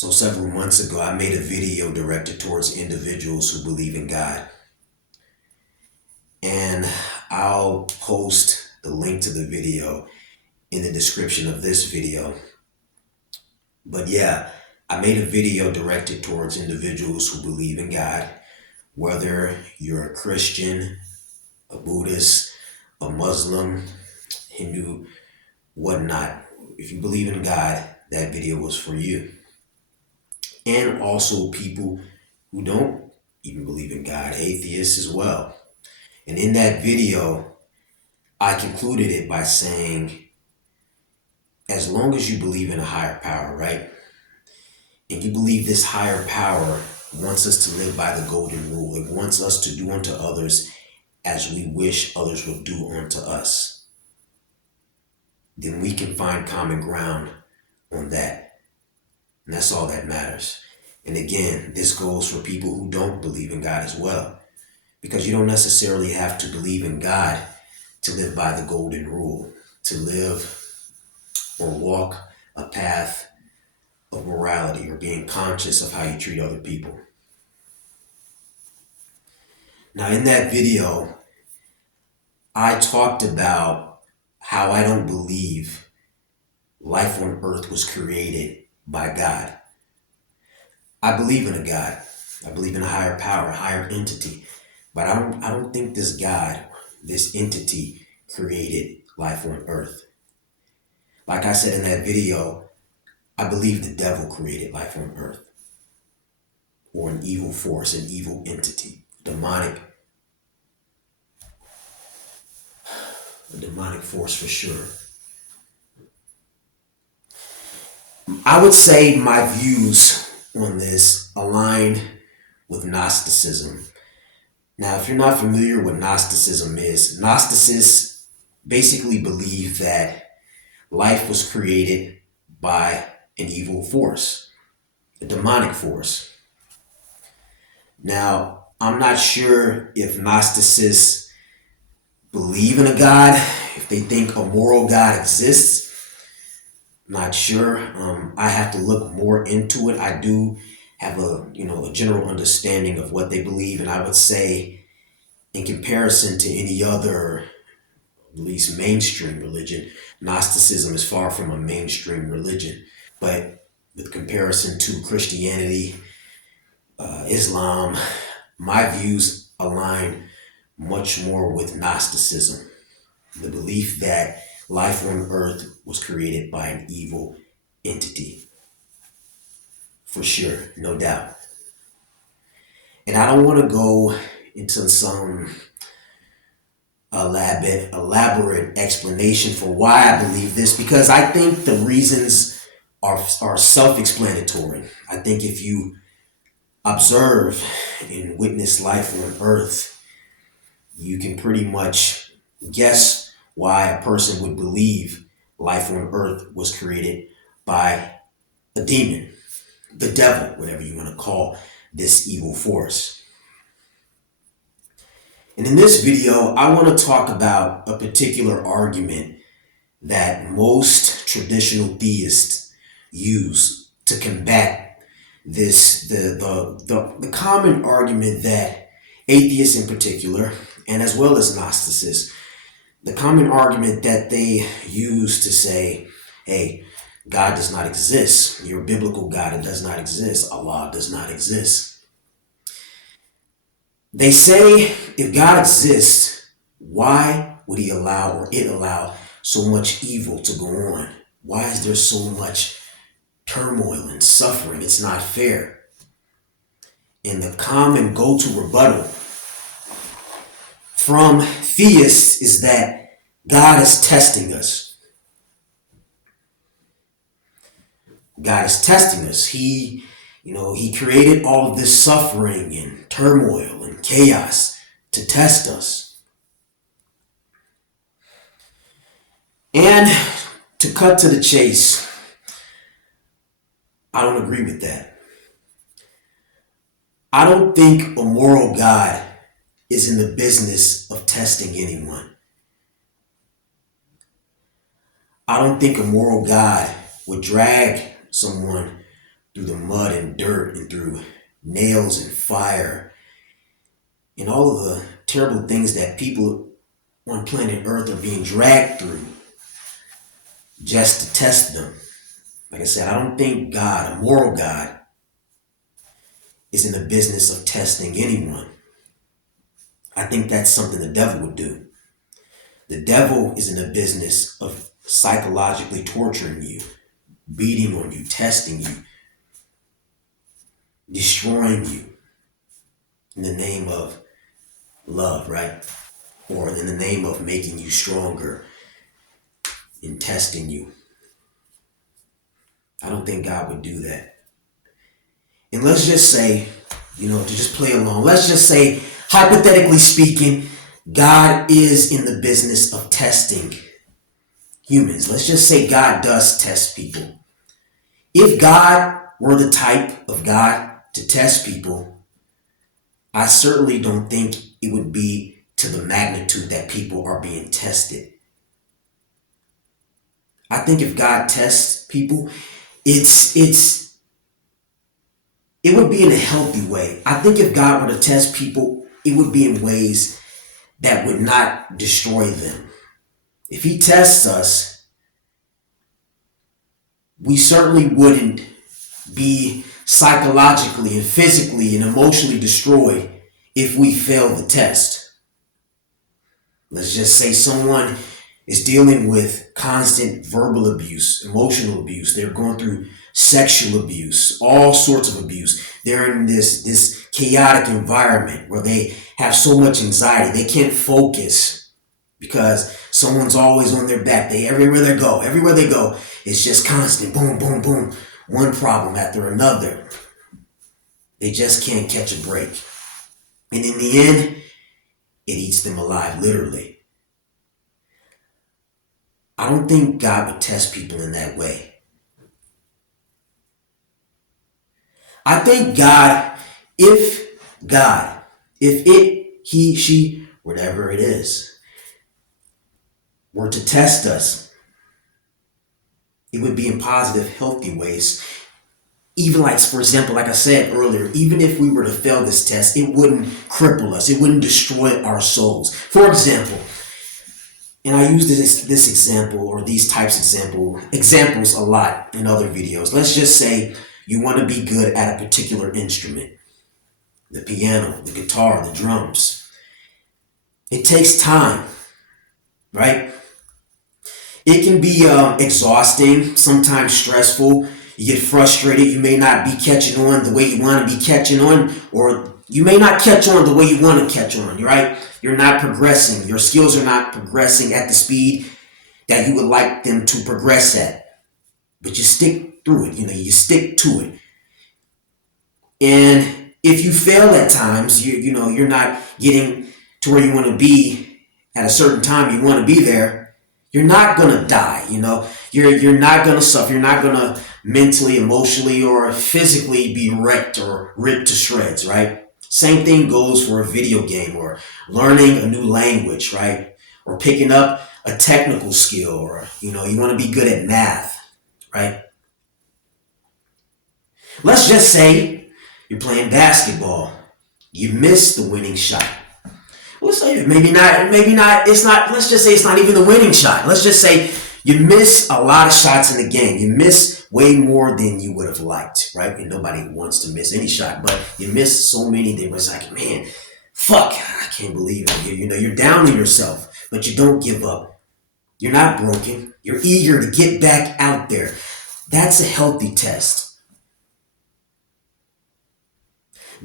So several months ago, I made a video directed towards individuals who believe in God. And I'll post the link to the video in the description of this video. But yeah, I made a video directed towards individuals who believe in God, whether you're a Christian, a Buddhist, a Muslim, Hindu, whatnot. If you believe in God, that video was for you. And also people who don't even believe in God, atheists as well. And in that video, I concluded it by saying, as long as you believe in a higher power, right? And you believe this higher power wants us to live by the golden rule. It wants us to do unto others as we wish others would do unto us. Then we can find common ground on that. And that's all that matters. And again, this goes for people who don't believe in God as well. Because you don't necessarily have to believe in God to live by the golden rule, to live or walk a path of morality or being conscious of how you treat other people. Now, in that video, I talked about how I don't believe life on earth was created by God. I believe in a God. I believe in a higher power, a higher entity. But I don't think this God, this entity, created life on earth. Like I said in that video, I believe the devil created life on earth. Or an evil force, an evil entity, a demonic force for sure. I would say my views on this align with Gnosticism. Now, if you're not familiar with Gnosticism is, Gnosticists basically believe that life was created by an evil force, a demonic force. Now, I'm not sure if Gnosticists believe in a God, if they think a moral God exists. Not sure. I have to look more into it. I do have a general understanding of what they believe, and I would say, in comparison to any other, at least mainstream religion, Gnosticism is far from a mainstream religion. But with comparison to Christianity, Islam, my views align much more with Gnosticism, the belief that life on earth was created by an evil entity. For sure, no doubt. And I don't want to go into some elaborate explanation for why I believe this, because I think the reasons are self-explanatory. I think if you observe and witness life on earth, you can pretty much guess why a person would believe life on earth was created by a demon, the devil, whatever you want to call this evil force. And in this video, I want to talk about a particular argument that most traditional theists use to combat this, the common argument that atheists in particular, and as well as Gnosticists, the common argument that they use to say, hey, God does not exist. Your biblical God, it does not exist. Allah does not exist. They say if God exists, why would he allow or it allow so much evil to go on? Why is there so much turmoil and suffering? It's not fair. And the common go-to rebuttal from theists is that God is testing us. God is testing us. He created all of this suffering and turmoil and chaos to test us. And to cut to the chase, I don't agree with that. I don't think a moral God is in the business of testing anyone. I don't think a moral God would drag someone through the mud and dirt and through nails and fire and all of the terrible things that people on planet Earth are being dragged through just to test them. Like I said, I don't think God, a moral God, is in the business of testing anyone. I think that's something the devil would do. The devil is in the business of psychologically torturing you, beating on you, testing you, destroying you in the name of love, right? Or in the name of making you stronger and testing you. I don't think God would do that. And let's just say, to just play along, let's just say, hypothetically speaking, God is in the business of testing humans. Let's just say God does test people. If God were the type of God to test people, I certainly don't think it would be to the magnitude that people are being tested. I think if God tests people, it would be in a healthy way. I think if God were to test people, it would be in ways that would not destroy them. If he tests us, we certainly wouldn't be psychologically and physically and emotionally destroyed if we fail the test. Let's just say someone is dealing with constant verbal abuse, emotional abuse. They're going through sexual abuse, all sorts of abuse. They're in this chaotic environment where they have so much anxiety. They can't focus because someone's always on their back. Everywhere they go, it's just constant boom, boom, boom. One problem after another. They just can't catch a break. And in the end, it eats them alive, literally. I don't think God would test people in that way. I think if it, he, she, whatever it is, were to test us, it would be in positive, healthy ways. Even like, for example, like I said earlier, even if we were to fail this test, it wouldn't cripple us. It wouldn't destroy our souls. For example, and I use this example or these types of examples a lot in other videos. Let's just say you want to be good at a particular instrument, the piano, the guitar, the drums. It takes time, right? It can be exhausting, sometimes stressful. You get frustrated. You may not be catching on the way you want to be catching on, or you may not catch on the way you want to catch on, right? You're not progressing. Your skills are not progressing at the speed that you would like them to progress at. But you stick through it. You stick to it. And if you fail at times, you're not getting to where you want to be at a certain time. You want to be there. You're not gonna die. You're not gonna suffer. You're not gonna mentally, emotionally, or physically be wrecked or ripped to shreds, right? Same thing goes for a video game or learning a new language, right? Or picking up a technical skill, or you want to be good at math, right? Let's just say you're playing basketball. You miss the winning shot. Let's say maybe not, it's not, let's just say it's not even the winning shot. Let's just say you miss a lot of shots in the game. You miss way more than you would have liked, right? And nobody wants to miss any shot, but you miss so many that it was like, man, fuck, I can't believe it. You're down on yourself, but you don't give up. You're not broken. You're eager to get back out there. That's a healthy test.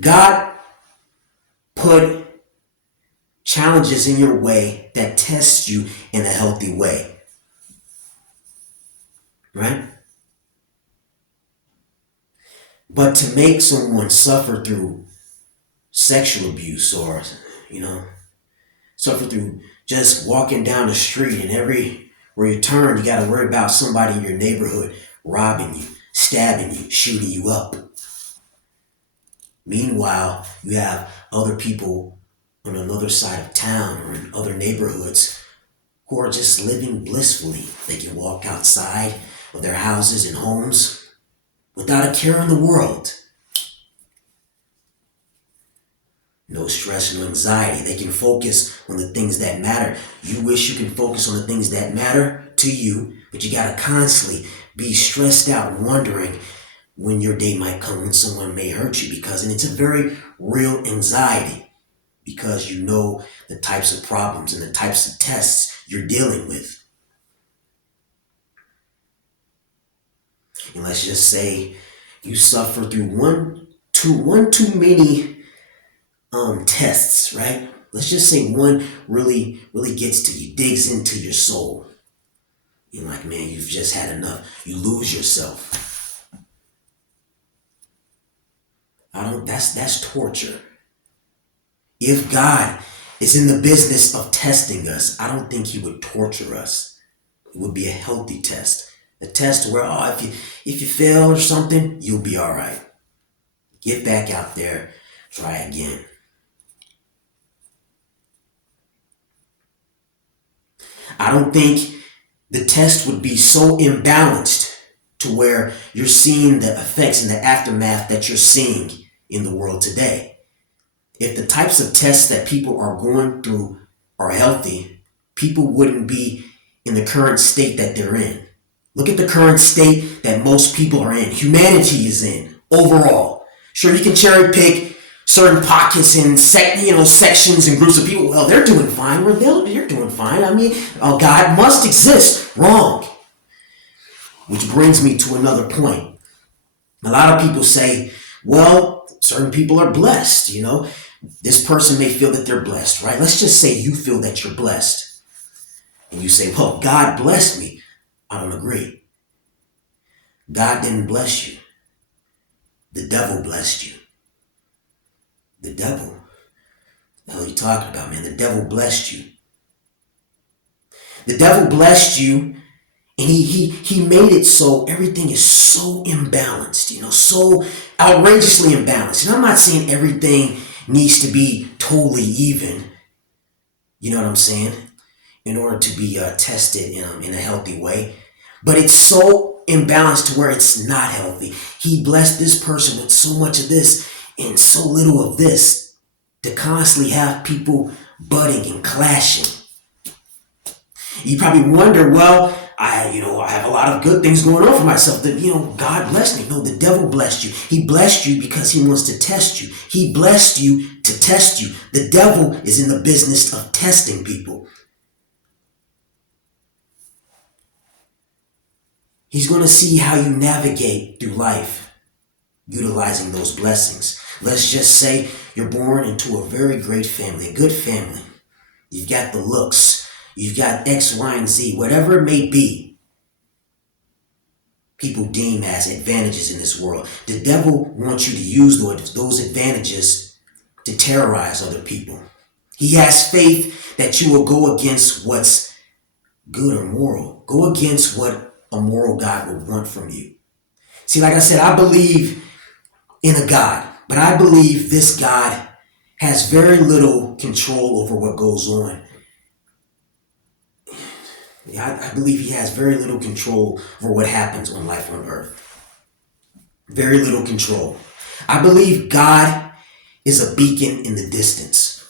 God put challenges in your way that test you in a healthy way, right? But to make someone suffer through sexual abuse or, suffer through just walking down the street and where you turn, you got to worry about somebody in your neighborhood robbing you, stabbing you, shooting you up. Meanwhile, you have other people on another side of town or in other neighborhoods who are just living blissfully. They can walk outside of their houses and homes without a care in the world. No stress, no anxiety. They can focus on the things that matter. You wish you can focus on the things that matter to you, but you gotta constantly be stressed out, wondering when your day might come, when someone may hurt you, and it's a very real anxiety, because you know the types of problems and the types of tests you're dealing with. And let's just say you suffer through one too many tests, right? Let's just say one really gets to you, digs into your soul. You're like, man, you've just had enough. You lose yourself. That's torture. If God is in the business of testing us, I don't think he would torture us. It would be a healthy test. A test where, if you fail or something, you'll be all right. Get back out there, try again. I don't think the test would be so imbalanced to where you're seeing the effects and the aftermath that you're seeing in the world today. If the types of tests that people are going through are healthy, people wouldn't be in the current state that they're in. Look at the current state that most people are in. Humanity is in overall. Sure, you can cherry pick certain pockets and sections and groups of people. Well, they're doing fine. They're doing fine. I mean, God must exist. Wrong. Which brings me to another point. A lot of people say, well, certain people are blessed. This person may feel that they're blessed, right? Let's just say you feel that you're blessed. And you say, well, God blessed me. I don't agree. God didn't bless you. The devil blessed you. The devil? What the hell are you talking about, man? The devil blessed you. The devil blessed you, and he made it so everything is so imbalanced, so outrageously imbalanced. And I'm not saying everything needs to be totally even, you know what I'm saying, in order to be tested in a healthy way. But it's so imbalanced to where it's not healthy. He blessed this person with so much of this and so little of this, to constantly have people butting and clashing. You probably wonder, well, I have a lot of good things going on for myself. That God blessed me. No, the devil blessed you. He blessed you because he wants to test you. He blessed you to test you. The devil is in the business of testing people. He's going to see how you navigate through life, utilizing those blessings. Let's just say you're born into a very great family, a good family. You've got the looks. You've got X, Y, and Z, whatever it may be. People deem as advantages in this world. The devil wants you to use those advantages to terrorize other people. He has faith that you will go against what's good or moral. Go against what a moral God would want from you. See, like I said, I believe in a God, but I believe this God has very little control over what goes on. I believe he has very little control over what happens on life on earth. Very little control. I believe God is a beacon in the distance.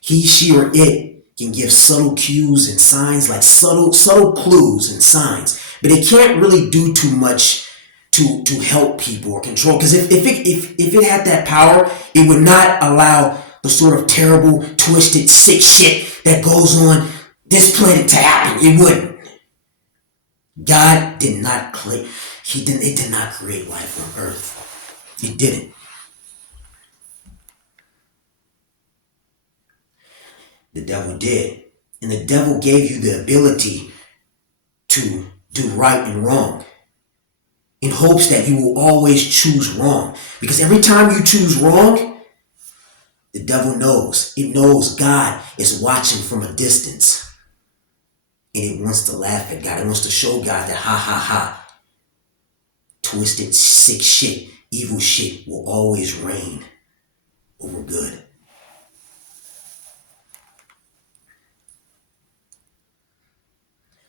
He, she, or it can give subtle cues and signs, like subtle clues and signs, but it can't really do too much to help people or control. Because if it had that power, it would not allow the sort of terrible, twisted, sick shit that goes on this planet to happen. It wouldn't. God did not create. It did not create life on earth. It didn't. The devil did. And the devil gave you the ability to do right and wrong, in hopes that you will always choose wrong. Because every time you choose wrong, the devil knows. It knows God is watching from a distance. And it wants to laugh at God. It wants to show God that, ha ha ha, twisted, sick shit, evil shit will always reign over good.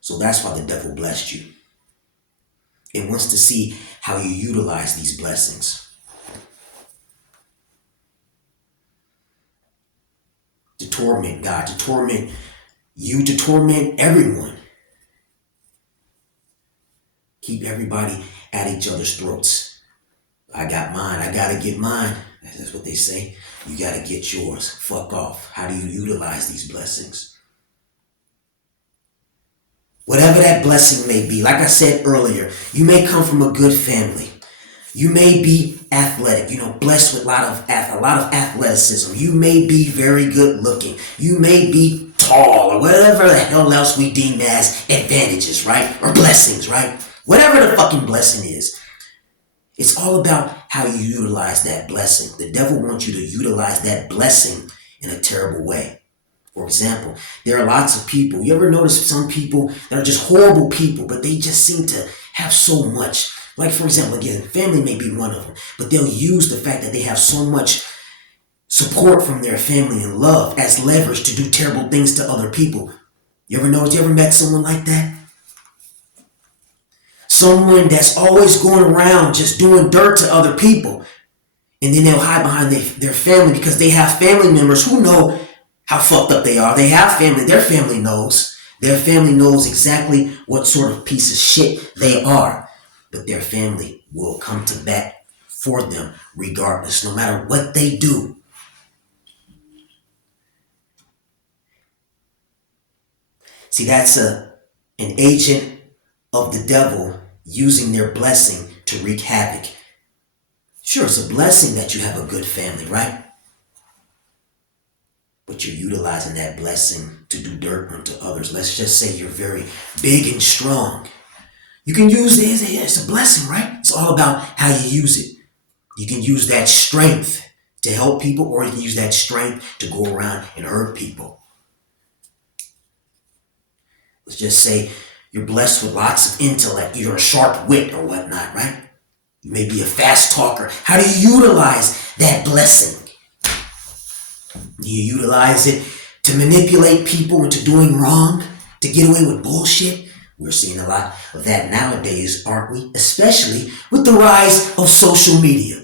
So that's why the devil blessed you. and wants to see how you utilize these blessings. To torment God, to torment you, to torment everyone. Keep everybody at each other's throats. I got mine, I gotta get mine. That's what they say. You gotta get yours. Fuck off. How do you utilize these blessings? Whatever that blessing may be, like I said earlier, you may come from a good family. You may be athletic, blessed with a lot of athleticism. You may be very good looking. You may be tall or whatever the hell else we deem as advantages, right? Or blessings, right? Whatever the fucking blessing is. It's all about how you utilize that blessing. The devil wants you to utilize that blessing in a terrible way. For example, there are lots of people. You ever notice some people that are just horrible people, but they just seem to have so much. Like, for example, again, family may be one of them, but they'll use the fact that they have so much support from their family and love as leverage to do terrible things to other people. You ever met someone like that? Someone that's always going around just doing dirt to other people. And then they'll hide behind their family because they have family members who know how fucked up they are. They have family. Their family knows. Their family knows exactly what sort of piece of shit they are. But their family will come to bat for them regardless, no matter what they do. See, that's an agent of the devil using their blessing to wreak havoc. Sure, it's a blessing that you have a good family, right? But you're utilizing that blessing to do dirt unto others. Let's just say you're very big and strong. You can use it, it's a blessing, right? It's all about how you use it. You can use that strength to help people, or you can use that strength to go around and hurt people. Let's just say you're blessed with lots of intellect. You're a sharp wit or whatnot, right? You may be a fast talker. How do you utilize that blessing? Do you utilize it to manipulate people into doing wrong? To get away with bullshit? We're seeing a lot of that nowadays, aren't we? Especially with the rise of social media.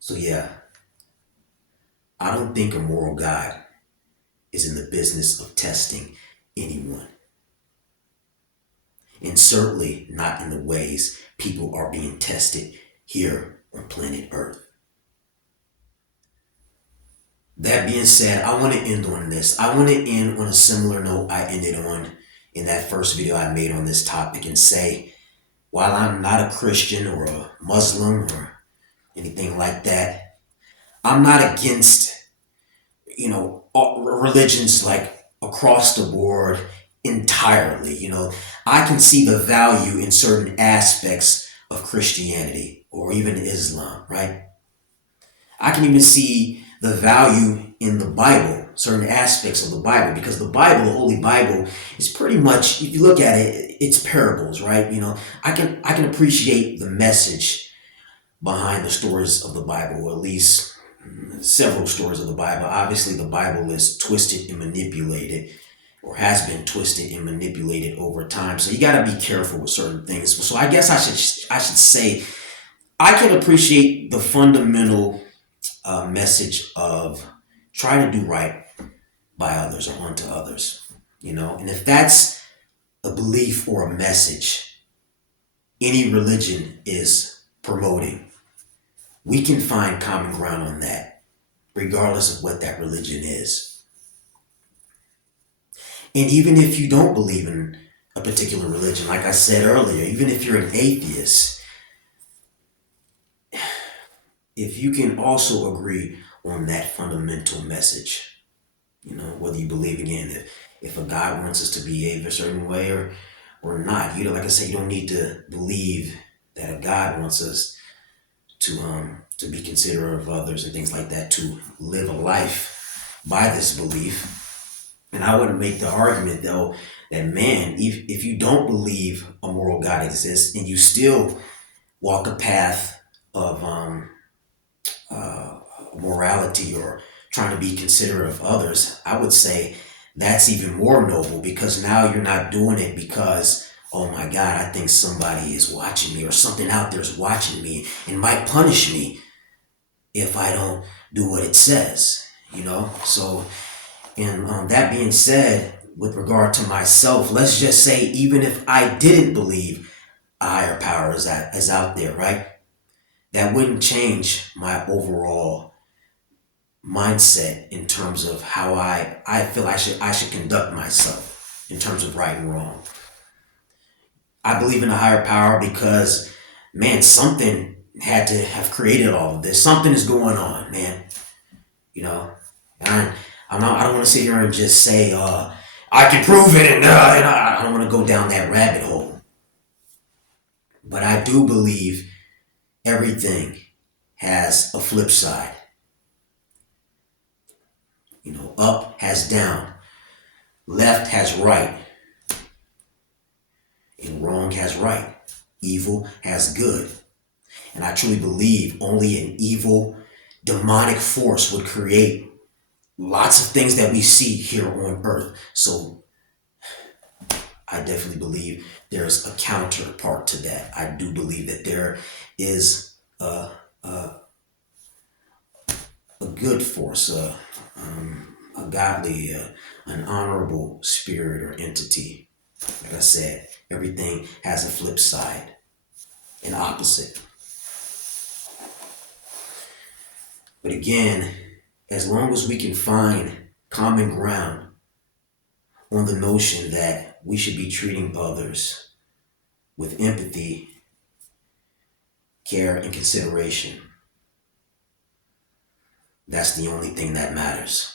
So yeah, I don't think a moral God is in the business of testing anyone. And certainly not in the ways people are being tested here on planet Earth. That being said, I want to end on this. I want to end on a similar note I ended on in that first video I made on this topic and say, while I'm not a Christian or a Muslim or anything like that, I'm not against, religions like across the board entirely. I can see the value in certain aspects of Christianity or even Islam, right? I can even see the value in the Bible, certain aspects of the Bible, because the Bible, the Holy Bible, is pretty much, if you look at it, it's parables, right? I can appreciate the message behind the stories of the Bible, or at least several stories of the Bible. Obviously, the Bible is twisted and manipulated, or has been twisted and manipulated over time. So you got to be careful with certain things. So I guess I should say I can appreciate the fundamental message of try to do right by others or unto others. And if that's a belief or a message any religion is promoting, we can find common ground on that, regardless of what that religion is. And even if you don't believe in a particular religion, like I said earlier, even if you're an atheist, if you can also agree on that fundamental message, whether you believe again if a God wants us to behave a certain way or not, like I said, you don't need to believe that a God wants us to be considerate of others and things like that, to live a life by this belief. And I would make the argument, though, that man, if you don't believe a moral God exists and you still walk a path of morality or trying to be considerate of others, I would say that's even more noble, because now you're not doing it because, oh my God, I think somebody is watching me or something out there is watching me and might punish me if I don't do what it says, you know? So, and that being said, with regard to myself, let's just say, even if I didn't believe a higher power is out there, right? That wouldn't change my overall mindset in terms of how I feel I should conduct myself in terms of right and wrong. I believe in a higher power because, man, something had to have created all of this. Something is going on, man. You know, I, I don't want to sit here and just say, I can prove it, and I don't want to go down that rabbit hole. But I do believe everything has a flip side. You know, up has down, left has right, and wrong has right. Evil has good. And I truly believe only an evil, demonic force would create lots of things that we see here on earth. So I definitely believe there's a counterpart to that. I do believe that there is a good force, a godly, an honorable spirit or entity. Like I said, everything has a flip side, an opposite. But again, as long as we can find common ground on the notion that we should be treating others with empathy, care, and consideration, that's the only thing that matters.